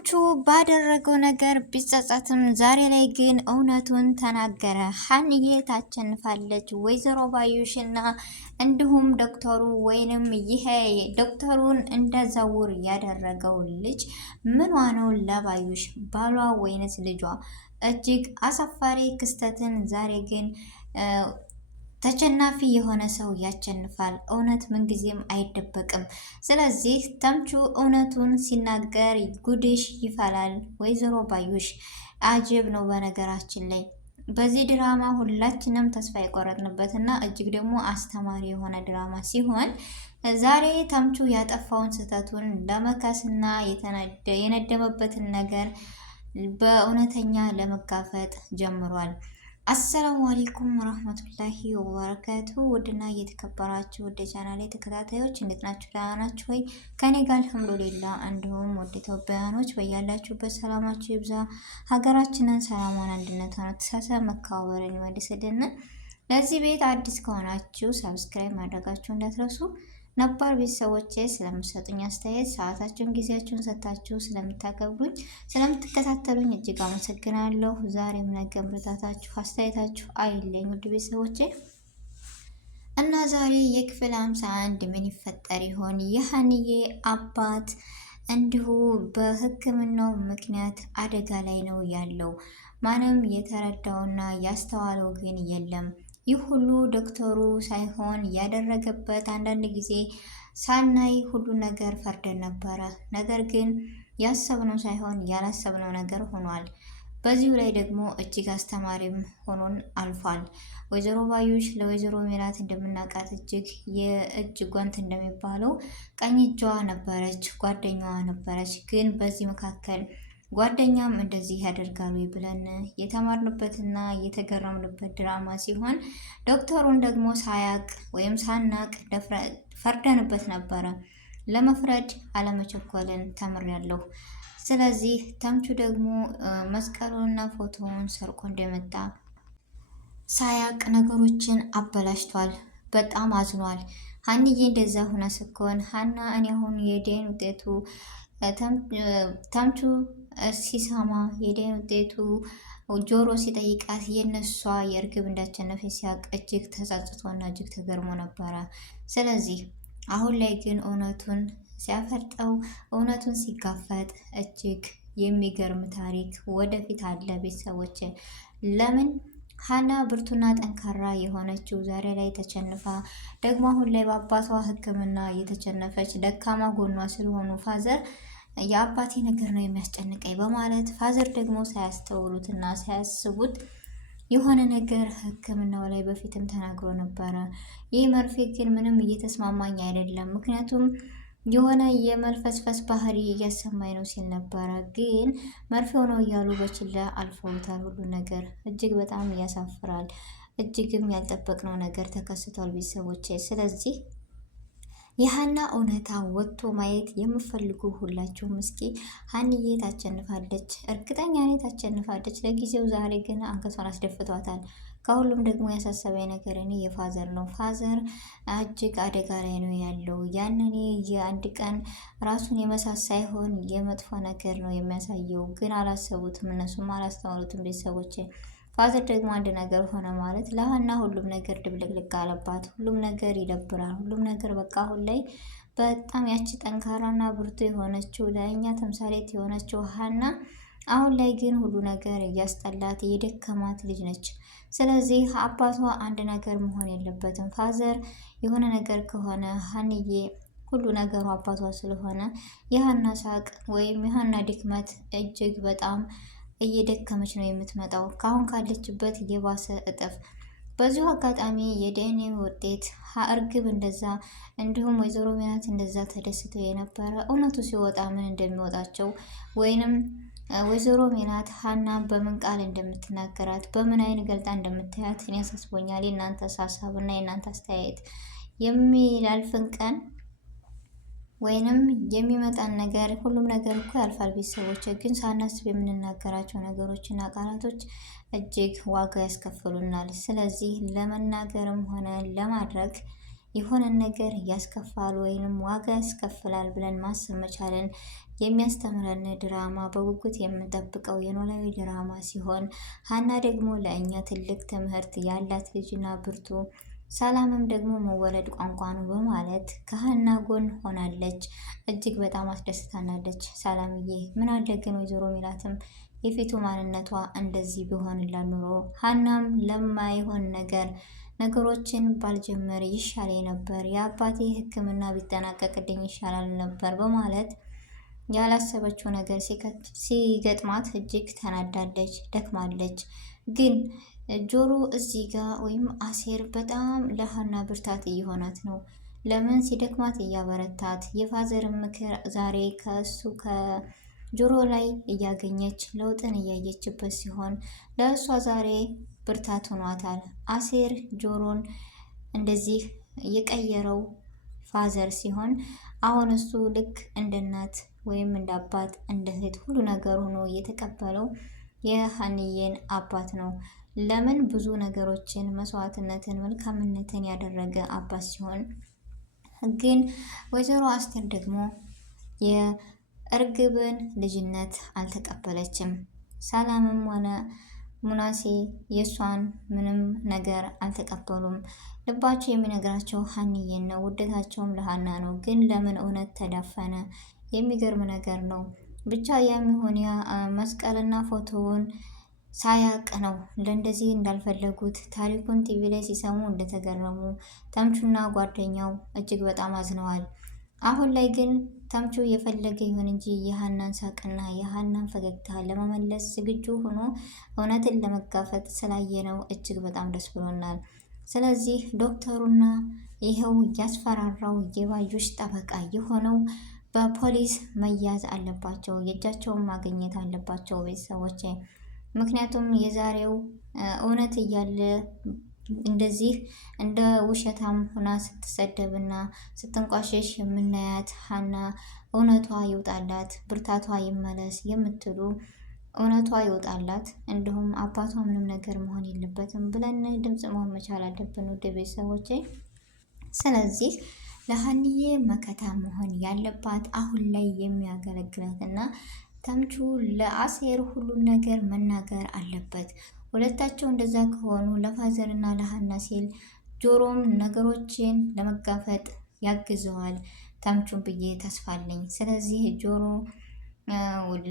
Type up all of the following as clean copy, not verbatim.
ተምቹ ባደረገው ነገር ቢጸጸትም ዛሬ ላይ ግን እውነቱን ተናገረ። ሀንዬ ታቸንፋለች። ወይዘሮ ባዩሽና እንዲሁም ዶክተሩ ወይንም ይሄ ዶክተሩን እንደዛውር ያደረገው ልጅ ምኗ ነው ለባዩሽ ባሏ ወይንስ ልጇ? እጅግ አሳፋሪ ክስተትን ዛሬ ግን ተሸናፊ የሆነ ሰው ያሸንፋል። እውነት ምንጊዜም አይደበቅም። ስለዚህ ተምቹ እውነቱን ሲናገር ጉድሽ ይፈላል። ወይዘሮ ባዩሽ አጅብ ነው። በነገራችን ላይ በዚህ ድራማ ሁላችንም ተስፋ የቆረጥንበት እና እጅግ ደግሞ አስተማሪ የሆነ ድራማ ሲሆን ዛሬ ተምቹ ያጠፋውን ስህተቱን ለመካስና የነደመበትን ነገር በእውነተኛ ለመጋፈጥ ጀምሯል። አሰላሙ አለይኩም ወራህመቱላሂ ወበረካቱ። ውድና እየተከበራችሁ ወደ ቻናሌ ተከታታዮች እንዴት ናችሁ? ደህና ናችሁ ወይ? ከኔ ጋር አልሐምዱሊላህ። እንዲሁም ወደ ኢትዮጵያውያኖች በያላችሁበት ሰላማችሁ ይብዛ። ሀገራችንን ሰላሟን፣ አንድነቷን፣ ተሳሰብ መከባበርን ይመልስልን። ለዚህ ቤት አዲስ ከሆናችሁ ሰብስክራይብ ማድረጋችሁ እንዳትረሱ። ነባር ቤተሰቦቼ ስለምትሰጡኝ አስተያየት ሰዓታችሁን ጊዜያችሁን ሰጥታችሁ ስለምታከብሩኝ ስለምትከታተሉኝ እጅግ አመሰግናለሁ። ዛሬም ነገም ብርታታችሁ አስተያየታችሁ አይለኝ ውድ ቤተሰቦቼ እና ዛሬ የክፍል 51 ምን ይፈጠር ይሆን? የሀንዬ አባት እንዲሁ በሕክምናው ምክንያት አደጋ ላይ ነው ያለው። ማንም የተረዳውና ያስተዋለው ግን የለም። ይህ ሁሉ ዶክተሩ ሳይሆን ያደረገበት አንዳንድ ጊዜ ሳናይ ሁሉ ነገር ፈርደን ነበረ። ነገር ግን ያሰብነው ሳይሆን ያላሰብነው ነገር ሆኗል። በዚሁ ላይ ደግሞ እጅግ አስተማሪም ሆኖን አልፏል። ወይዘሮ ባዩሽ ለወይዘሮ ሜላት እንደምናውቃት እጅግ የእጅ ጓንት እንደሚባለው ቀኝ እጇ ነበረች፣ ጓደኛዋ ነበረች። ግን በዚህ መካከል ጓደኛም እንደዚህ ያደርጋሉ ብለን የተማርንበትና የተገረምንበት ድራማ ሲሆን ዶክተሩን ደግሞ ሳያቅ ወይም ሳናቅ ፈርደንበት ነበረ። ለመፍረድ አለመቸኮልን ተምሬያለሁ። ስለዚህ ተምቹ ደግሞ መስቀሉንና ፎቶውን ሰርቆ እንደመጣ ሳያቅ ነገሮችን አበላሽቷል። በጣም አዝኗል። ሀንዬ እንደዛ ሁና ስኮን ሀና እኔ አሁን የዴን ውጤቱ ተምቹ ሲሰማ የደም ውጤቱ ጆሮ ሲጠይቃት የነሷ የእርግብ እንዳቸነፈ ሲያቅ እጅግ ተጸጽቶና እጅግ ተገርሞ ነበረ። ስለዚህ አሁን ላይ ግን እውነቱን ሲያፈርጠው እውነቱን ሲጋፈጥ እጅግ የሚገርም ታሪክ ወደፊት አለ። ቤተሰቦች ለምን ሀና ብርቱና ጠንካራ የሆነችው ዛሬ ላይ ተቸንፋ ደግሞ አሁን ላይ በአባቷ ሕክምና የተቸነፈች ደካማ ጎኗ ስለሆኑ ፋዘር የአባቴ ነገር ነው የሚያስጨንቀኝ በማለት ፋዘር ደግሞ ሳያስተውሉትና ሳያስቡት የሆነ ነገር ሕክምናው ላይ በፊትም ተናግሮ ነበረ። ይህ መርፌ ግን ምንም እየተስማማኝ አይደለም፣ ምክንያቱም የሆነ የመልፈስፈስ ባህሪ እያሰማኝ ነው ሲል ነበረ። ግን መርፌው ነው እያሉ በችላ አልፈውታል። ሁሉ ነገር እጅግ በጣም ያሳፍራል። እጅግም ያልጠበቅነው ነገር ተከስቷል ቤተሰቦቼ። ስለዚህ የሀና እውነታ ወጥቶ ማየት የምፈልጉ ሁላችሁም እስኪ ሀንዬ ታቸንፋለች፣ እርግጠኛ ነኝ ታቸንፋለች። ለጊዜው ዛሬ ግን አንገቷን አስደፍቷታል። ከሁሉም ደግሞ ያሳሰበኝ ነገር እኔ የፋዘር ነው። ፋዘር እጅግ አደጋ ላይ ነው ያለው። ያንን የአንድ ቀን ራሱን የመሳት ሳይሆን የመጥፎ ነገር ነው የሚያሳየው። ግን አላሰቡትም፣ እነሱም አላስተዋሉትም ቤተሰቦች። ፋዘር ደግሞ አንድ ነገር ሆነ ማለት ለሀና ሁሉም ነገር ድብልቅልቅ አለባት። ሁሉም ነገር ይደብራል። ሁሉም ነገር በቃ አሁን ላይ በጣም ያቺ ጠንካራና ብርቱ የሆነችው ለእኛ ተምሳሌት የሆነችው ሀና አሁን ላይ ግን ሁሉ ነገር እያስጠላት የደከማት ልጅ ነች። ስለዚህ አባቷ አንድ ነገር መሆን የለበትም። ፋዘር የሆነ ነገር ከሆነ ሀንዬ ሁሉ ነገሩ አባቷ ስለሆነ የሀና ሳቅ ወይም የሀና ድክመት እጅግ በጣም እየደከመች ነው የምትመጣው፣ ካሁን ካለችበት የባሰ እጥፍ። በዚሁ አጋጣሚ የዲኤንኤ ውጤት እርግብ እንደዛ እንዲሁም ወይዘሮ ሜላት እንደዛ ተደስተው የነበረ እውነቱ ሲወጣ ምን እንደሚወጣቸው ወይንም ወይዘሮ ሜላት ሀና በምን ቃል እንደምትናገራት በምን አይን ገልጣ እንደምታያት እኔ ያሳስቦኛል። የእናንተ ሀሳብና የእናንተ አስተያየት የሚላልፍን ቀን ወይንም የሚመጣን ነገር ሁሉም ነገር እኮ ያልፋል ቤተሰቦች። ግን ሳናስብ የምንናገራቸው ነገሮችና ቃላቶች እጅግ ዋጋ ያስከፍሉናል። ስለዚህ ለመናገርም ሆነ ለማድረግ የሆነ ነገር ያስከፋል ወይንም ዋጋ ያስከፍላል ብለን ማሰብ መቻልን የሚያስተምረን ድራማ በጉጉት የምንጠብቀው የኖላዊ ድራማ ሲሆን ሀና ደግሞ ለእኛ ትልቅ ትምህርት ያላት ልጅና ብርቱ፣ ሰላምም ደግሞ መወለድ ቋንቋ ነው በማለት ከሀና ጎን ሆናለች። እጅግ በጣም አስደስታናለች። ሰላምዬ ምን አለ ግን ወይዘሮ ሜላትም የፊቱ ማንነቷ እንደዚህ ቢሆንላት ኑሮ ሀናም ለማይሆን ነገሮችን ባልጀመር ይሻለኝ ነበር፣ የአባቴ ሕክምና ቢጠናቀቅልኝ ይሻላል ነበር በማለት ያላሰበችው ነገር ሲገጥማት እጅግ ተናዳለች፣ ደክማለች። ግን ጆሮ እዚህ ጋር ወይም አሴር በጣም ለሀና ብርታት እየሆናት ነው። ለምን ሲደክማት እያበረታት የፋዘርን ምክር ዛሬ ከእሱ ከጆሮ ላይ እያገኘች ለውጥን እያየችበት ሲሆን ለእሷ ዛሬ ብርታት ሆኗታል። አሴር ጆሮን እንደዚህ የቀየረው ፋዘር ሲሆን አሁን እሱ ልክ እንደ እናት ወይም እንደ አባት እንደ እህት ሁሉ ነገር ሆኖ የተቀበለው የሀንዬን አባት ነው። ለምን ብዙ ነገሮችን መስዋዕትነትን፣ መልካምነትን ያደረገ አባት ሲሆን ግን ወይዘሮ አስቴር ደግሞ የእርግብን ልጅነት አልተቀበለችም። ሰላምም ሆነ ሙናሴ የእሷን ምንም ነገር አልተቀበሉም። ልባቸው የሚነግራቸው ሀንዬን ነው፣ ውደታቸውም ለሀና ነው። ግን ለምን እውነት ተዳፈነ? የሚገርም ነገር ነው። ብቻ ያም ይሁን መስቀልና ፎቶውን ሳያቅ ነው ለእንደዚህ እንዳልፈለጉት ታሪኩን ቲቪ ላይ ሲሰሙ እንደተገረሙ ተምቹና ጓደኛው እጅግ በጣም አዝነዋል። አሁን ላይ ግን ተምቹ የፈለገ ይሁን እንጂ የሀናን ሳቅና የሀናን ፈገግታ ለመመለስ ዝግጁ ሆኖ እውነትን ለመጋፈጥ ስላየነው እጅግ በጣም ደስ ብሎናል። ስለዚህ ዶክተሩና ይኸው እያስፈራራው የባዩሽ ጠበቃ የሆነው በፖሊስ መያዝ አለባቸው፣ የእጃቸውን ማግኘት አለባቸው ቤተሰቦች። ምክንያቱም የዛሬው እውነት እያለ እንደዚህ እንደ ውሸታም ሆና ስትሰደብና ስትንቋሸሽ የምናያት ሀና እውነቷ ይውጣላት፣ ብርታቷ ይመለስ የምትሉ እውነቷ ይውጣላት፣ እንዲሁም አባቷ ምንም ነገር መሆን የለበትም ብለን ድምፅ መሆን መቻል አለብን ውድ ቤተሰቦቼ። ስለዚህ ለሀንዬ መከታ መሆን ያለባት አሁን ላይ የሚያገለግላት እና ተምቹ ለአሴር ሁሉን ነገር መናገር አለበት። ሁለታቸው እንደዛ ከሆኑ ለፋዘር እና ለሀና ሲል ጆሮም ነገሮችን ለመጋፈጥ ያግዘዋል ተምቹን ብዬ ተስፋለኝ። ስለዚህ ጆሮ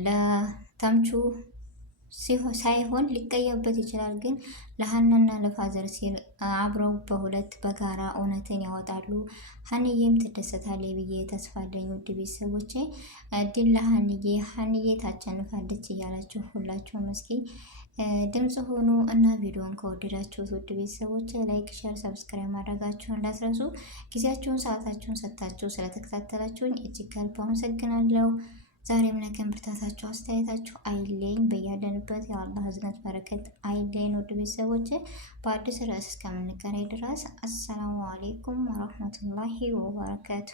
ለተምቹ ሳይሆን ሊቀየምበት ይችላል፣ ግን ለሀናና ለፋዘር ሲል አብረው በሁለት በጋራ እውነትን ያወጣሉ። ሀንዬም ትደሰታለች ብዬ ተስፋለኝ። ውድ ቤተሰቦቼ ድል ለሀንዬ፣ ሀንዬ ታቸንፋለች እያላችሁ ሁላችሁም እስኪ ድምፅ ሆኑ እና ቪዲዮን ከወደዳችሁት ውድ ቤተሰቦች ላይክ፣ ሸር፣ ሰብስክራይብ ማድረጋችሁን እንዳትረሱ። ጊዜያችሁን ሰዓታችሁን ሰጥታችሁ ስለተከታተላችሁኝ እጅግ ከልብ አመሰግናለሁ። ዛሬም ነገም ብርታታችሁ አስተያየታችሁ አይለኝ። በያለንበት የአላህ ህዝነት በረከት አይለኝ። ውድ ቤተሰቦች በአዲስ ርዕስ እስከምንገናኝ ድረስ አሰላሙ አሌይኩም ወረህመቱላሂ ወበረካቱ።